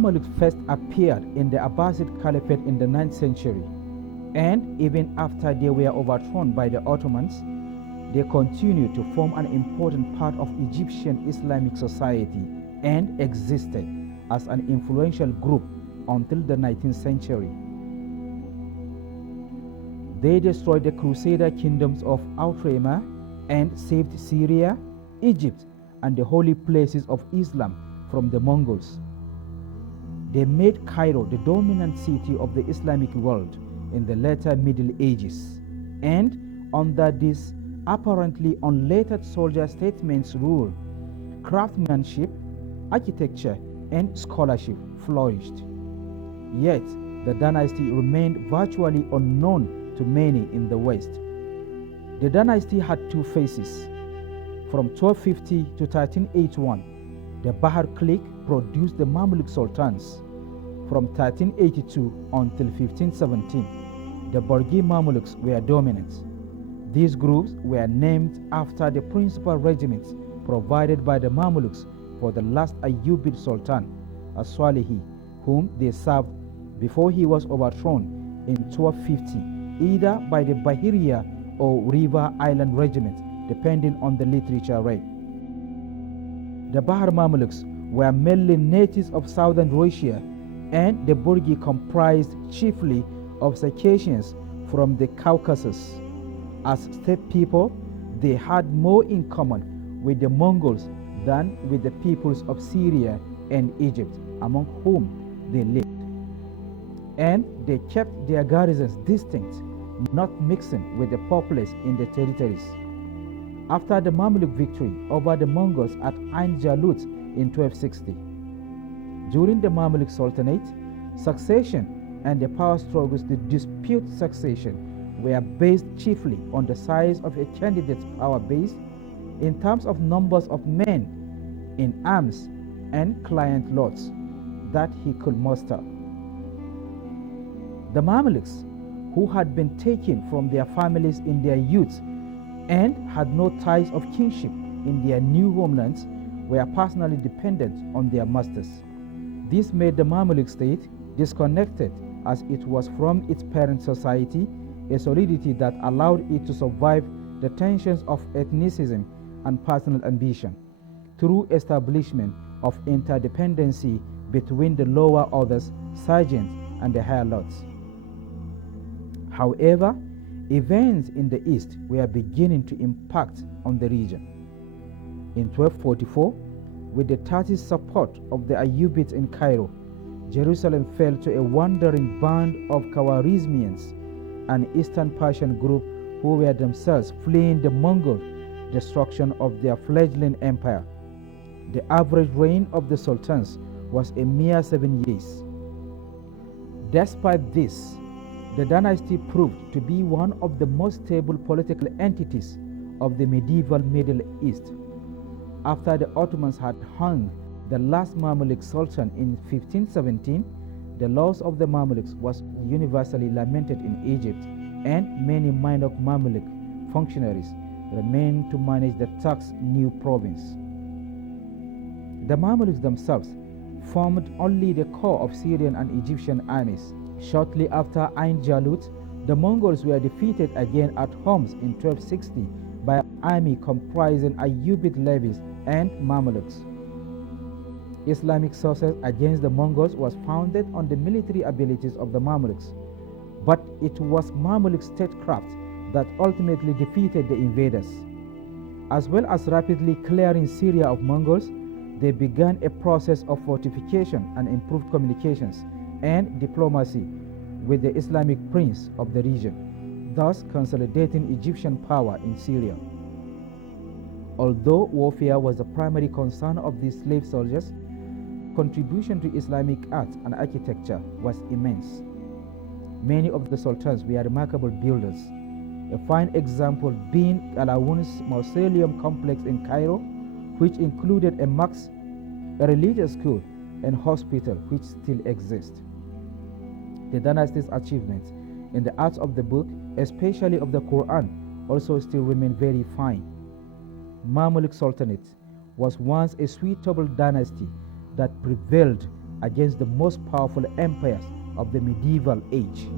Mamluk first appeared in the Abbasid Caliphate in the 9th century, and even after they were overthrown by the Ottomans, they continued to form an important part of Egyptian Islamic society and existed as an influential group until the 19th century. They destroyed the Crusader kingdoms of Outremer and saved Syria, Egypt, and the holy places of Islam from the Mongols. They made Cairo the dominant city of the Islamic world in the later Middle Ages, and under this apparently unlettered soldier statesman's rule, craftsmanship, architecture, and scholarship flourished. Yet, the dynasty remained virtually unknown to many in the West. The dynasty had two phases. From 1250 to 1381, the Bahar clique produced the Mamluk Sultans. From 1382 until 1517, the Borgi Mamluks were dominant. These groups were named after the principal regiments provided by the Mamluks for the last Ayyubid Sultan, As-Salihi, whom they served before he was overthrown in 1250, either by the Bahiriya or River Island Regiment, depending on the literature read. The Bahar Mamluks were mainly natives of southern Russia, and the Borgi comprised chiefly of Circassians from the Caucasus. As steppe people, they had more in common with the Mongols than with the peoples of Syria and Egypt, among whom they lived. And they kept their garrisons distinct, not mixing with the populace in the territories. After the Mamluk victory over the Mongols at Ain Jalut in 1260, during the Mamluk Sultanate, succession and the power struggles to dispute succession were based chiefly on the size of a candidate's power base in terms of numbers of men in arms and client lots that he could muster. The Mamluks, who had been taken from their families in their youth and had no ties of kinship in their new homelands, were personally dependent on their masters. This made the Mamluk state disconnected as it was from its parent society, a solidity that allowed it to survive the tensions of ethnicism and personal ambition through establishment of interdependency between the lower orders, sergeants, and the higher lords. However, events in the east were beginning to impact on the region. In 1244, with the Tatis support of the Ayyubids in Cairo, Jerusalem fell to a wandering band of Khwarezmians, an Eastern Persian group who were themselves fleeing the Mongol destruction of their fledgling empire. The average reign of the sultans was a mere 7 years. Despite this, the dynasty proved to be one of the most stable political entities of the medieval Middle East. After the Ottomans had hung the last Mamluk Sultan in 1517, the loss of the Mamluks was universally lamented in Egypt, and many minor Mamluk functionaries remained to manage the Turks' new province. The Mamluks themselves formed only the core of Syrian and Egyptian armies. Shortly after Ain Jalut, the Mongols were defeated again at Homs in 1260 by an army comprising Ayyubid levies and Mamluks. Islamic success against the Mongols was founded on the military abilities of the Mamluks, but it was Mamluk statecraft that ultimately defeated the invaders. As well as rapidly clearing Syria of Mongols, they began a process of fortification and improved communications and diplomacy with the Islamic prince of the region, thus consolidating Egyptian power in Syria. Although warfare was the primary concern of these slave soldiers, contribution to Islamic art and architecture was immense. Many of the sultans were remarkable builders, a fine example being Alawun's mausoleum complex in Cairo, which included a mosque, a religious school, and hospital which still exist. The dynasty's achievements in the arts of the book, especially of the Quran, also still remain very fine. Mamluk Sultanate was once a suitable dynasty that prevailed against the most powerful empires of the medieval age.